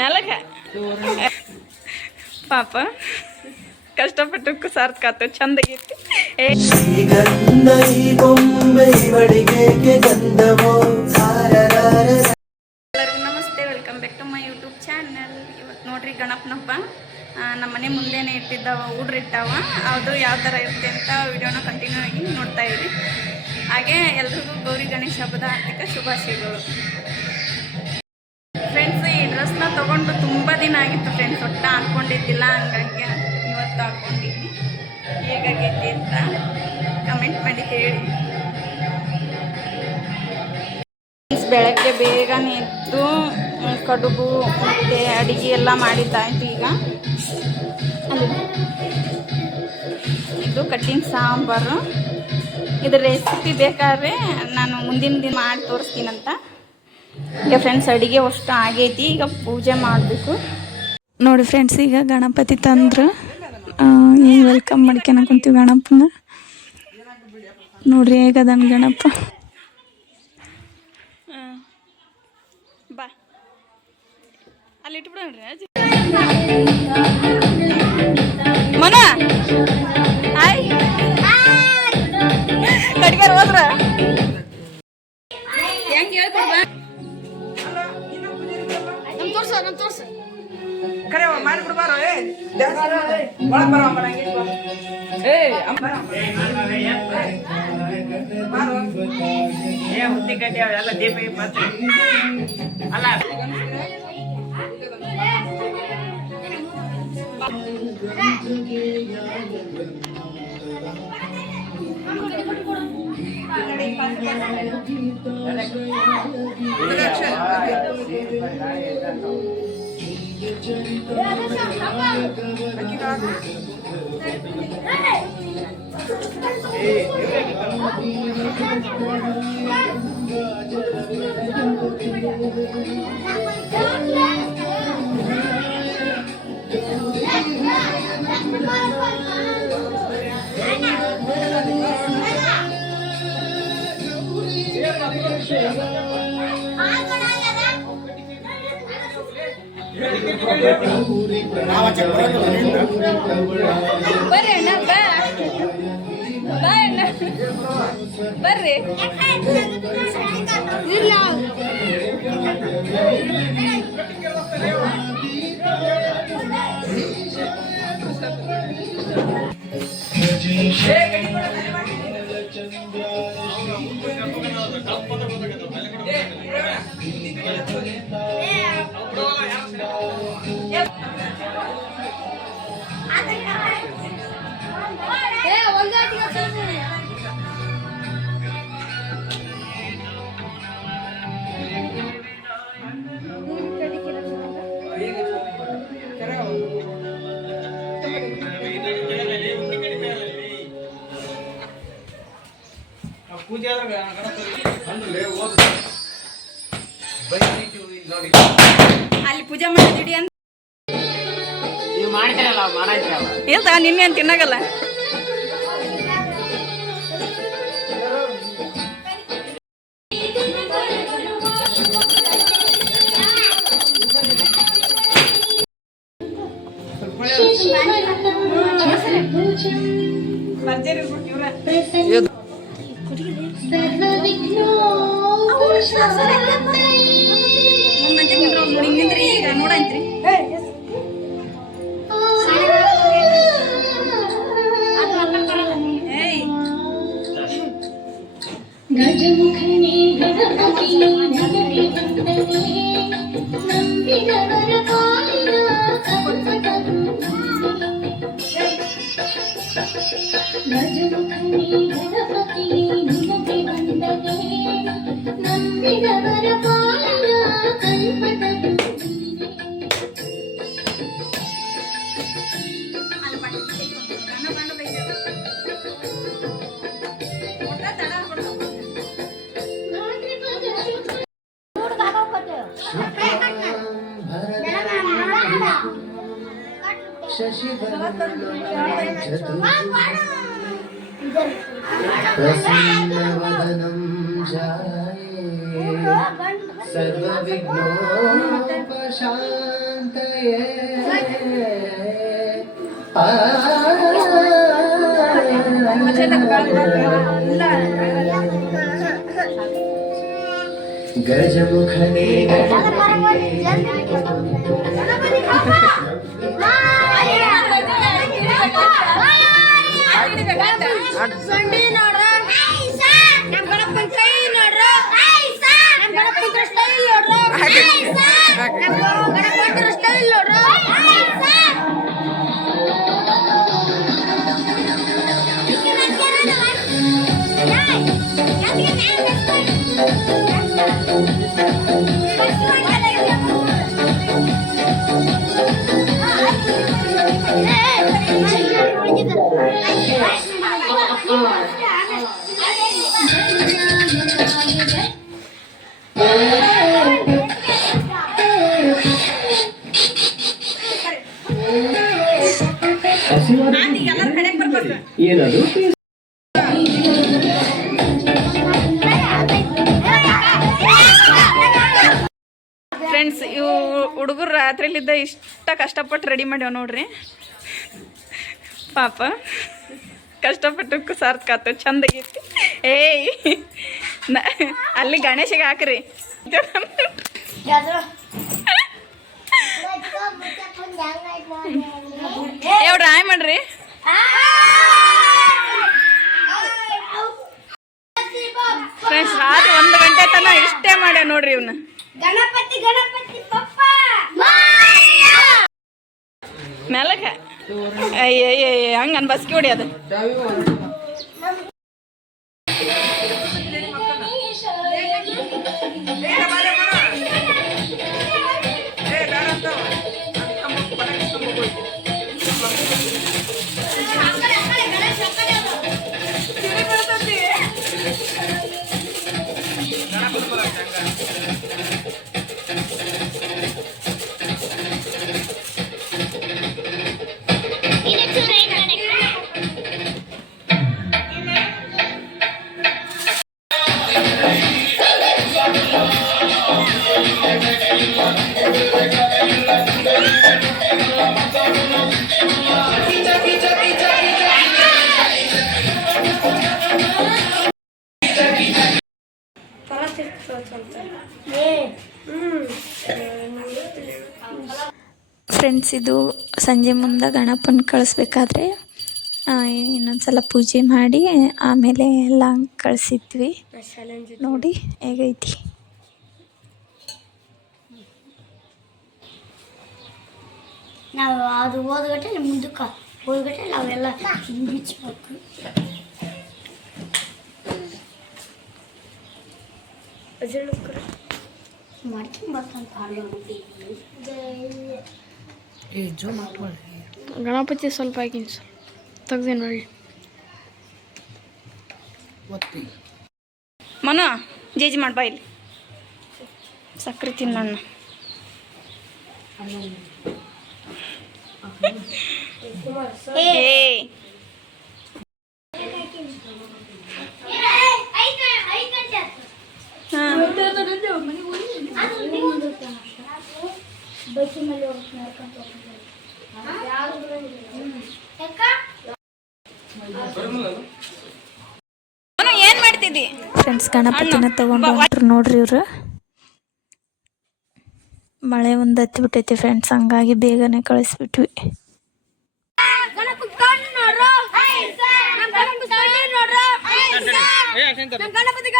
ಮೇಲಕ್ಕೆ ಪಾಪ ಕಷ್ಟಪಟ್ಟು ಸಾರ್ಥಕ ಚಂದಾಗಿತ್ತು. ಎಲ್ಲರಿಗೂ ನಮಸ್ತೆ, welcome back to my YouTube channel. ಇವತ್ತು ನೋಡ್ರಿ ಗಣಪನಪ್ಪ ನಮ್ಮ ಮನೆ ಮುಂದೆನೇ ಇಟ್ಟಿದ್ದಾವ, ಇಟ್ಟಾವ. ಅದು ಯಾವ ಥರ ಇರುತ್ತೆ ಅಂತ ವಿಡಿಯೋನ ಕಂಟಿನ್ಯೂ ಆಗಿ ನೋಡ್ತಾ ಇರಿ. ಹಾಗೆ ಎಲ್ರಿಗೂ ಗೌರಿ ಗಣೇಶ ಹಬ್ಬದ ಆರ್ಥಿಕ ಶುಭಾಶಯಗಳು. ಫ್ರೆಂಡ್ಸ್, ಈ ಡ್ರೆಸ್ನ ತೊಗೊಂಡು ತುಂಬ ದಿನ ಆಗಿತ್ತು ಫ್ರೆಂಡ್ಸ್, ಒಟ್ಟು ಹಾಕ್ಕೊಂಡಿದ್ದಿಲ್ಲ. ಹಂಗಾಗಿ ಇವತ್ತು ಹಾಕ್ಕೊಂಡಿದ್ವಿ. ಹೇಗಾಗೈತಿ ಅಂತ ಕಮೆಂಟ್ ಮಾಡಿ ಹೇಳಿ. ಬೆಳಗ್ಗೆ ಬೇಗನೆ ಎದ್ದು ಕಡುಬು ಮತ್ತು ಅಡುಗೆ ಎಲ್ಲ ಮಾಡಿದ್ದಾಯಿತು. ಈಗ ಇದು ಕಟ್ಟಿನ ಸಾಂಬಾರು. ಇದ್ರ ರೆಸಿಪಿ ಬೇಕಾದ್ರೆ ನಾನು ಮುಂದಿನ ದಿನ ಮಾಡಿ ತೋರಿಸ್ತೀನಂತ. ಈಗ ಫ್ರೆಂಡ್ಸ್, ಅಡುಗೆ ಅಷ್ಟು ಆಗೈತಿ. ಈಗ ಪೂಜೆ ಮಾಡಬೇಕು ನೋಡಿ ಫ್ರೆಂಡ್ಸ್. ಈಗ ಗಣಪತಿ ತಂದ್ರೆ ಈಗ ವೆಲ್ಕಮ್ ಮಾಡ್ಕೊಳ ಕುಂತೀವಿ ಗಣಪನ. ನೋಡ್ರಿ ಹೇಗದನ್ ಗಣಪ. ಬಾ ಅಲ್ಲಿ ಇಟ್ಬಿಡ್ರಿ ಮನ. ಹಾಯ್ ಕಡಿಗಾರ ಹೋದ್ರ ಹೆಂಗೆ ಹೇಳ್ಕೊಡ್ಬಾ. ನಮ್ ತೋರ್ಸ ಕರೆ ಮಾಡಿಬಿಡ್ಬಾರ. ಹುತ್ತಿ ಕಟ್ಟಿ ಎಲ್ಲ ದೀಪ ಅಲ್ಲ ಬರ್ರಿ ಅಣ್ಣ, ಬರ್ರಿ. ಅಲ್ಲಿ ಪೂಜೆ ಮಾಡಿದಿಡಿ ಅಂತ ಹೇಳ್ತ ನಿನ್ನೆ ಅಂತ ತಿನ್ನಾಗಲ್ಲ. ಈಗ ನೋಡಂತ್ರಿ ಗಜಮುಖನೇ ಗಣಪತಿ ನಿನಗೆ ವಂದನೆ, ನಂಬಿದವರ ಪಾಲಿನ ಕಲ್ಪತರು. ಗಜಮುಖನೇ ಗಣಪತಿ ನಿನಗೆ ವಂದನೆ, ನಂಬಿದವರ ಪಾಲಿನ ಕಲ್ಪತರು. प्रसन्नवदनं जाये सर्वविघ्नोपशान्तये गजमुखने ಏನದು ಫ್ರೆಂಡ್ಸ್ ಇವು ಹುಡುಗರು ರಾತ್ರಿಲಿದ್ದ ಇಷ್ಟ ಕಷ್ಟಪಟ್ಟು ರೆಡಿ ಮಾಡ್ಯಾವ ನೋಡ್ರಿ ಪಾಪ ಕಷ್ಟಪಟ್ಟಕ್ಕೂ ಸಾರ್ಥಕಾತು ಚಂದಾಗೈತಿ ಏಯ್ ಅಲ್ಲಿ ಗಣೇಶಗೆ ಹಾಕ್ರಿ ಎವ್ರಿ ಆಯ್ ಮಾಡ್ರಿ ಫ್ರೆಂಡ್ಸ್ ರಾತ್ರಿ 1 ಗಂಟೆ ತನಕ ಇಷ್ಟೇ ಮಾಡ್ಯಾವ ನೋಡ್ರಿ ಇವನ್ನ ಗಣಪತಿ ಗಣಪತಿ ಪಪ್ಪ ಮೆಲಕ ಅಯ್ಯ ಹಂಗ ನನ್ ಬಸ್ಕಿ ಹೊಡಿ ಅದು ಫ್ರೆಂಡ್ಸ್ ಇದು ಸಂಜೆ ಮುಂದೆ ಗಣಪನ ಕಳಿಸ್ಬೇಕಾದ್ರೆ ಇನ್ನೊಂದ್ಸಲ ಪೂಜೆ ಮಾಡಿ ಆಮೇಲೆ ಎಲ್ಲ ಕಳಿಸಿದ್ವಿ ನೋಡಿ ಹೇಗೈತಿ ನಾವು ಅದು ಓದ್ಗಟ್ಟೆ ಮುಂದಕ್ಕೆ ಓದ್ಗಟ್ಟೆ ನಾವೆಲ್ಲ ಹಿಂದಿಚ್ಬೇಕು ಮಾಡ್ಕೊಂಡು ಗಣಪತಿ ಸ್ವಲ್ಪ ಹಾಕಿನಿ ಸರ್ ತೆಗ್ದೆ ನೋಡಿ ಮನು ಜೇಜಿ ಮಾಡ್ಬಾ ಇಲ್ಲಿ ಸಕ್ಕರೆ ತಿನ್ನಣ್ಣ ಏ ಏನ್ ಮಾಡ್ತಿದ್ದಿ ಫ್ರೆಂಡ್ಸ್ ಗಣಪತಿನ ತಗೊಂಡು ಹೊಂಟ್ರು ನೋಡ್ರಿ ಇವ್ರು ಮಳೆ ಒಂದು ಹತ್ತಿಬಿಟ್ಟೈತಿ ಫ್ರೆಂಡ್ಸ್ ಹಂಗಾಗಿ ಬೇಗನೆ ಕಳಿಸ್ಬಿಟ್ವಿ ಗಣಪತಿ